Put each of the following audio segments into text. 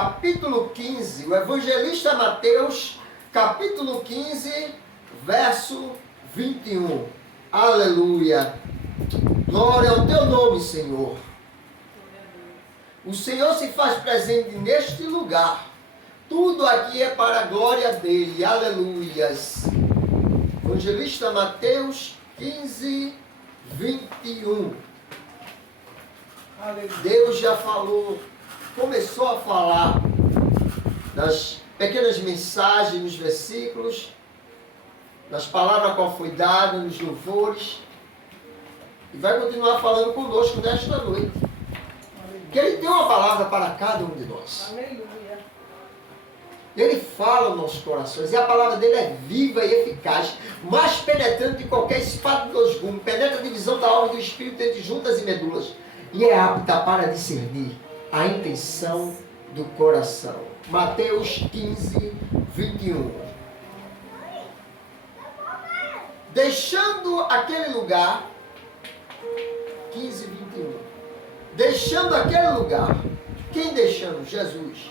capítulo 15, o evangelista Mateus, capítulo 15, verso 21. Aleluia. Glória ao teu nome, Senhor. O Senhor se faz presente neste lugar. Tudo aqui é para a glória dele. Aleluias. Evangelista Mateus 15, 21. Deus já falou, começou a falar das pequenas mensagens nos versículos, das palavras qual foi dada, nos louvores, e vai continuar falando conosco nesta noite. Que Ele tem uma palavra para cada um de nós. Aleluia. Ele fala nos nossos corações, e a palavra dele é viva e eficaz, mais penetrante que qualquer espada de dois gumes, penetra a divisão da alma e do espírito entre juntas e medulas, e é apta para discernir a intenção do coração. Mateus 15, 21. Deixando aquele lugar, 15, 21. Deixando aquele lugar, quem deixando? Jesus.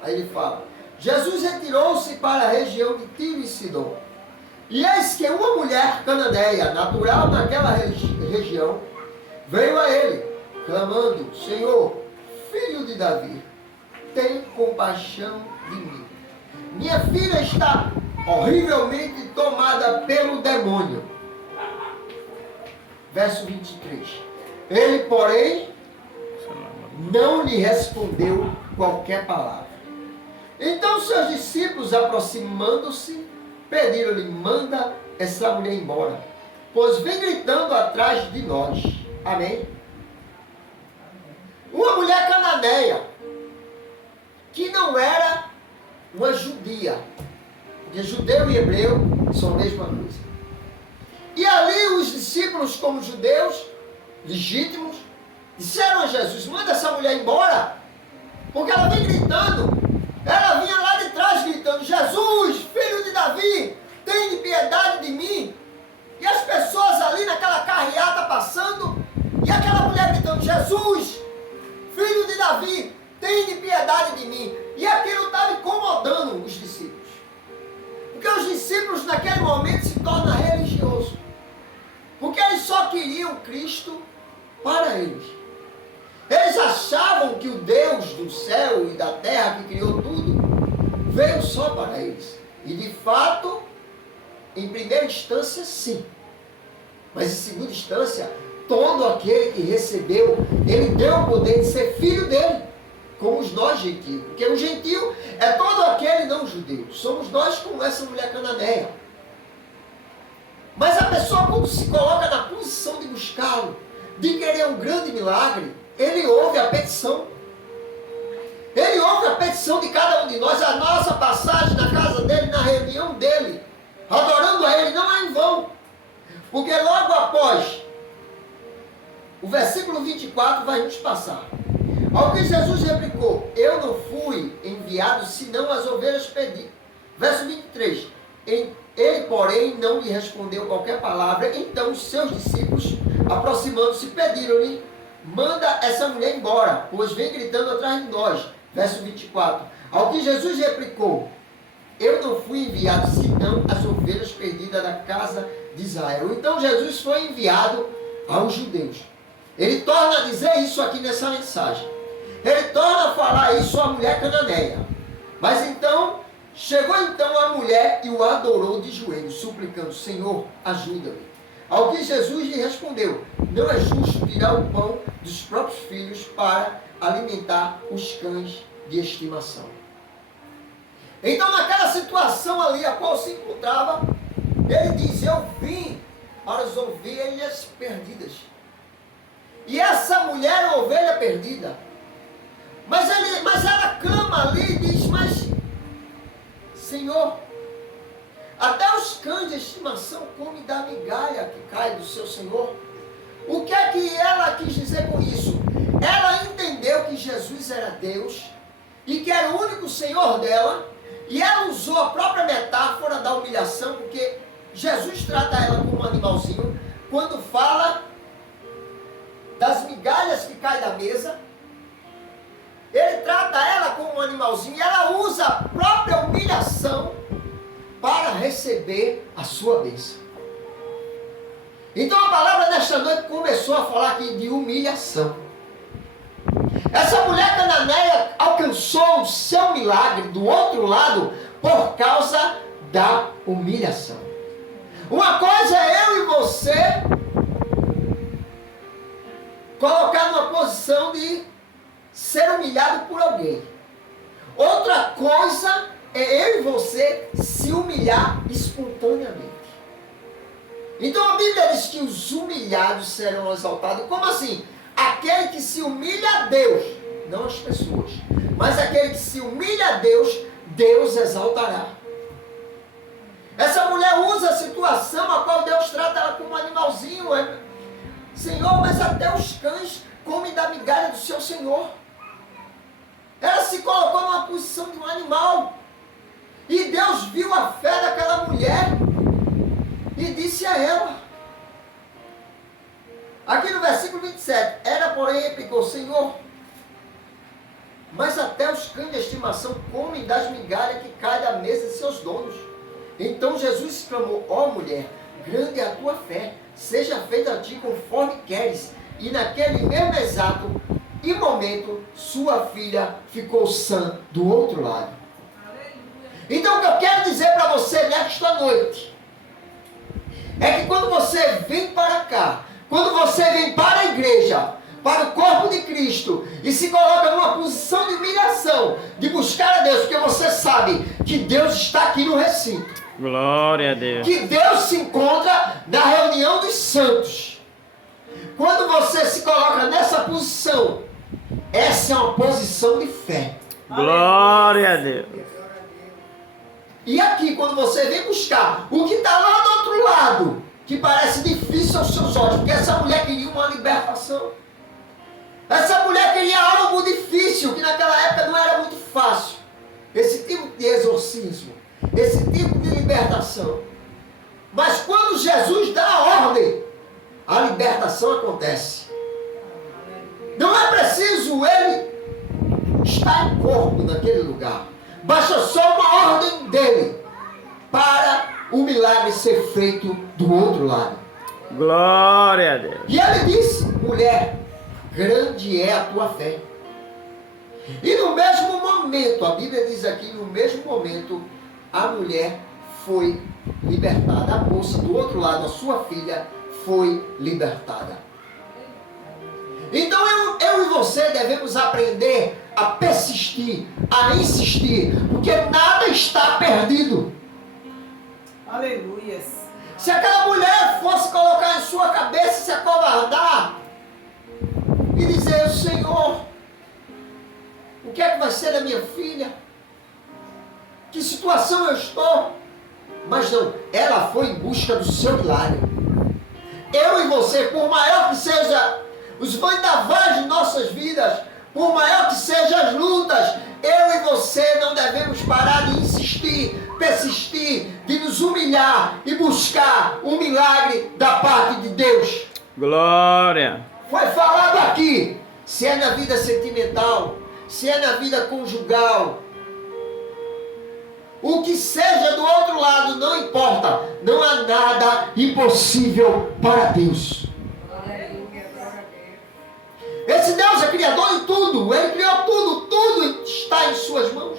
Aí ele fala, Jesus retirou-se para a região de Tiro e Sidom. E eis que uma mulher cananeia, natural naquela região, veio a ele, clamando, Senhor, filho de Davi, tem compaixão de mim. Minha filha está horrivelmente tomada pelo demônio. Verso 23. Ele, porém, não lhe respondeu qualquer palavra. Então seus discípulos, aproximando-se, pediram-lhe, manda essa mulher embora, pois vem gritando atrás de nós. Amém? Uma mulher cananeia, que não era uma judia, porque judeu e hebreu são a mesma coisa. E ali os discípulos, como judeus legítimos, disseram a Jesus, manda essa mulher embora, porque ela vem gritando. Ela vinha lá de trás gritando, Jesus, filho de Davi, tem de piedade de mim. E as pessoas ali naquela carreata passando, e aquela mulher gritando, Jesus, filho de Davi, tem de piedade de mim. E aquilo estava incomodando os discípulos. Porque os discípulos naquele momento se tornam religiosos. Porque eles só queriam Cristo para eles. Eles achavam que o Deus do céu e da terra, que criou tudo, veio só para eles. E de fato, em primeira instância, sim. Mas em segunda instância, todo aquele que recebeu, ele deu o poder de ser filho dele, como os nós gentios. Porque o gentio é todo aquele não judeu. Somos nós como essa mulher cananeia. Mas a pessoa, quando se coloca na posição de buscá-lo, de querer um grande milagre, ele ouve a petição. Ele ouve a petição de cada um de nós. A nossa passagem na casa dele, na reunião dele, adorando a ele, não é em vão. Porque logo após, o versículo 24 vai nos passar. Ao que Jesus replicou, eu não fui enviado senão as ovelhas perdidas. Verso 23. Ele, porém, não lhe respondeu qualquer palavra. Então os seus discípulos, aproximando-se, pediram-lhe, manda essa mulher embora, pois vem gritando atrás de nós. Verso 24. Ao que Jesus replicou, eu não fui enviado senão as ovelhas perdidas da casa de Israel. Então Jesus foi enviado aos judeus. Ele torna a dizer isso aqui nessa mensagem. Ele torna a falar isso à mulher cananeia. Mas então, chegou então a mulher e o adorou de joelhos, suplicando, Senhor, ajuda-me. Ao que Jesus lhe respondeu, não é justo tirar o pão dos próprios filhos para alimentar os cães de estimação. Então naquela situação ali a qual se encontrava, ele diz, eu vim para as ovelhas perdidas. E essa mulher é ovelha perdida. Mas ela clama ali e diz, mas Senhor, até os cães de estimação comem da migalha que cai do seu Senhor. O que é que ela quis dizer com isso? Ela entendeu que Jesus era Deus e que era o único Senhor dela, e ela usou a própria metáfora da humilhação, porque Jesus trata ela como um animalzinho, quando fala das migalhas que caem da mesa, ele trata ela como um animalzinho animalzinho, e ela usa a própria humilhação para receber a sua bênção. Então a palavra nesta noite começou a falar aqui de humilhação. Essa mulher cananeia alcançou o seu milagre do outro lado por causa da humilhação. Uma coisa é eu e você colocar numa posição de ser humilhado por alguém. Outra coisa é eu e você se humilhar espontaneamente. Então a Bíblia diz que os humilhados serão exaltados. Como assim? Aquele que se humilha a Deus, não as pessoas, mas aquele que se humilha a Deus, Deus exaltará. Essa mulher usa a situação a qual Deus trata ela como um animalzinho. Senhor, mas até os cães comem da migalha do seu Senhor. Ela se colocou numa posição de um animal. E Deus viu a fé daquela mulher e disse a ela, aqui no versículo 27, ela porém replicou, Senhor, mas até os cães de estimação comem das migalhas que caem da mesa de seus donos. Então Jesus exclamou, ó mulher, grande é a tua fé, seja feita a ti conforme queres. E naquele mesmo exato e momento, sua filha ficou sã do outro lado. Então o que eu quero dizer para você nesta noite, é que quando você vem para cá, quando você vem para a igreja, para o corpo de Cristo, e se coloca numa posição de humilhação, de buscar a Deus, porque você sabe que Deus está aqui no recinto. Glória a Deus. Que Deus se encontra na reunião dos santos. Quando você se coloca nessa posição, essa é uma posição de fé. Glória a Deus. E aqui, quando você vem buscar o que está lá do outro lado, que parece difícil aos seus olhos, porque essa mulher queria uma libertação. Essa mulher queria algo difícil, que naquela época não era muito fácil. Esse tipo de exorcismo, esse tipo de libertação. Mas quando Jesus dá a ordem, a libertação acontece. Não é preciso ele estar em corpo naquele lugar. Basta só uma ordem dele para o milagre ser feito do outro lado. Glória a Deus. E ele disse, mulher, grande é a tua fé. E no mesmo momento, a Bíblia diz aqui, no mesmo momento, a mulher foi libertada. A moça do outro lado, a sua filha, foi libertada. Então eu e você devemos aprender a persistir, a insistir, porque nada está perdido. Aleluia. Se aquela mulher fosse colocar em sua cabeça, se acovardar e dizer, Senhor, o que é que vai ser da minha filha? Que situação eu estou? Mas não, ela foi em busca do seu milagre. Eu e você, por maior que seja os vendavais de nossas vidas, por maior que sejam as lutas, eu e você não devemos parar de insistir, persistir, de nos humilhar e buscar um milagre da parte de Deus. Glória. Foi falado aqui, se é na vida sentimental, se é na vida conjugal, o que seja do outro lado, não importa, não há nada impossível para Deus. Esse Deus é criador de tudo, Ele criou tudo, tudo está em suas mãos.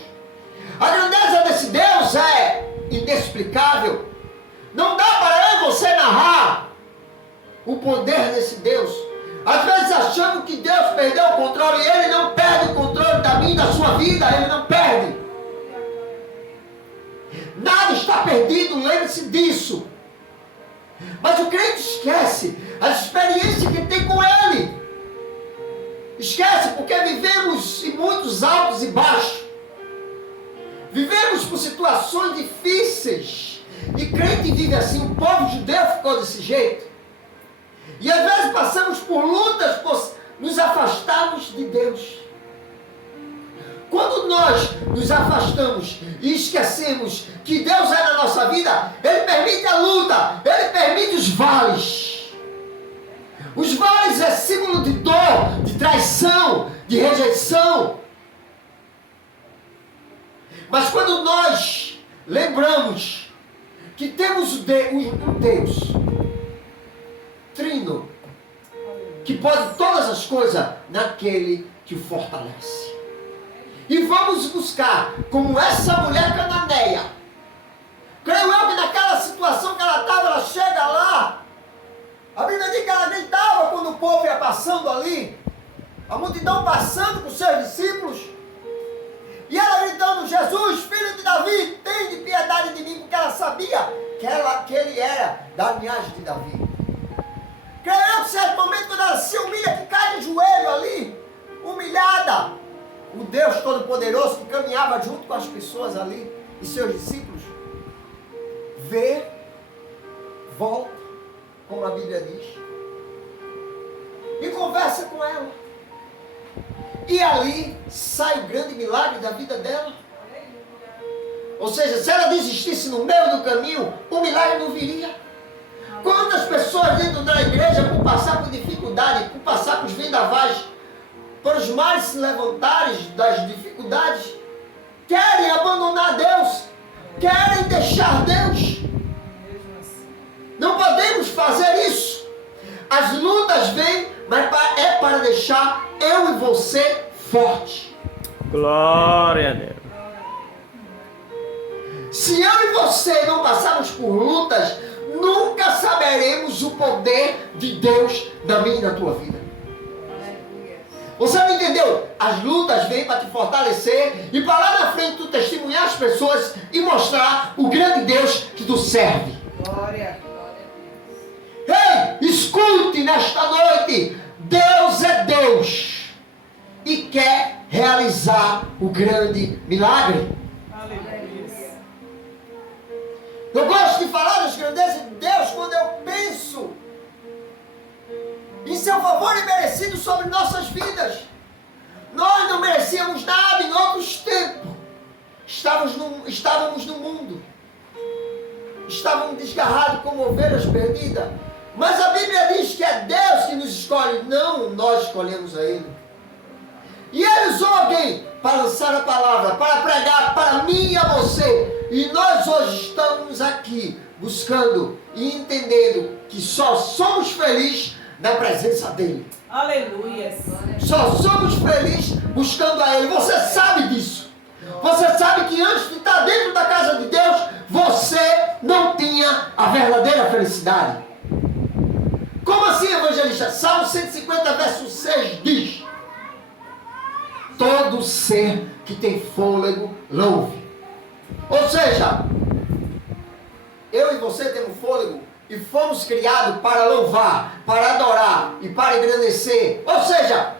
A grandeza desse Deus é inexplicável. Não dá para eu e você narrar o poder desse Deus. Às vezes achamos que Deus perdeu o controle, e Ele não perde o controle da minha e da sua vida, Ele não perde. Nada está perdido, lembre-se disso. Mas o crente esquece as experiências que tem com Ele. Esquece porque vivemos em muitos altos e baixos. Vivemos por situações difíceis. E crente vive assim, o povo judeu ficou desse jeito. E às vezes passamos por lutas por nos afastarmos de Deus. Quando nós nos afastamos e esquecemos que Deus é na nossa vida, Ele permite a luta, Ele permite os vales. Os vales é símbolo de dor, de traição, de rejeição. Mas quando nós lembramos que temos um Deus trino, que pode todas as coisas naquele que o fortalece. E vamos buscar, como essa mulher cananeia. Creio eu que naquela situação que ela estava, ela chega lá. A Bíblia diz que ela gritava quando o povo ia passando ali. A multidão passando com seus discípulos. E ela gritando: Jesus, filho de Davi, tem de piedade de mim, porque ela sabia que ele era da linhagem de Davi. Creio eu que, em certo momento, quando ela se humilha, que cai de joelho ali, humilhada, o Deus Todo-Poderoso que caminhava junto com as pessoas ali e seus discípulos, vê, volta, como a Bíblia diz, e conversa com ela. E ali sai o grande milagre da vida dela. Ou seja, se ela desistisse no meio do caminho, o milagre não viria. Quantas pessoas dentro da igreja, por passar por dificuldade, por passar por os vendavais, por os males se levantarem das dificuldades, querem abandonar Deus, querem deixar Deus. Não podemos fazer isso. As lutas vêm, mas é para deixar eu e você forte. Glória a Deus. Se eu e você não passarmos por lutas, nunca saberemos o poder de Deus na minha e na tua vida. Você não entendeu? As lutas vêm para te fortalecer e para lá na frente tu testemunhar as pessoas e mostrar o grande Deus que tu serve. Glória. Ei, escute nesta noite. Deus é Deus e quer realizar o grande milagre. Aleluia. Eu gosto de falar das grandezas de Deus quando eu penso em seu favor imerecido sobre nossas vidas. Nós não merecíamos nada em outros tempos. Estávamos no mundo. Estávamos desgarrados como ovelhas perdidas. Mas a Bíblia diz que é Deus que nos escolhe, não nós escolhemos a Ele. E Ele usou alguém para lançar a palavra, para pregar para mim e a você. E nós hoje estamos aqui buscando e entendendo que só somos felizes na presença dEle. Aleluia. Só somos felizes buscando a Ele. Você sabe disso. Você sabe que antes de estar dentro da casa de Deus, você não tinha a verdadeira felicidade. Como assim, evangelista? Salmo 150, verso 6 diz: todo ser que tem fôlego, louve. Ou seja, eu e você temos fôlego e fomos criados para louvar, para adorar e para engrandecer. Ou seja,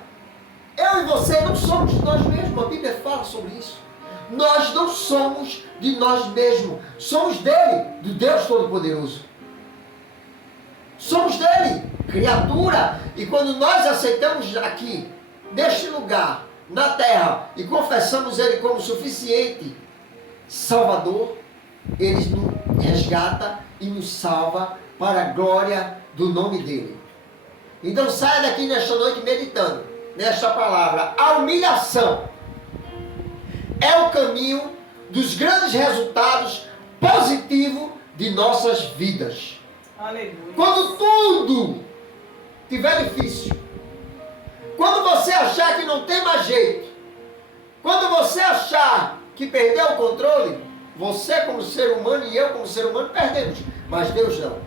eu e você não somos de nós mesmos. A Bíblia fala sobre isso. Nós não somos de nós mesmos. Somos dele, do Deus Todo-Poderoso. Somos dele, criatura. E quando nós aceitamos aqui, neste lugar, na terra, e confessamos ele como suficiente Salvador, ele nos resgata e nos salva para a glória do nome dele. Então saia daqui nesta noite meditando nesta palavra. A humilhação é o caminho dos grandes resultados positivos de nossas vidas. Aleluia. Quando tudo estiver difícil, quando você achar que não tem mais jeito, quando você achar que perdeu o controle, você como ser humano e eu como ser humano perdemos, mas Deus não.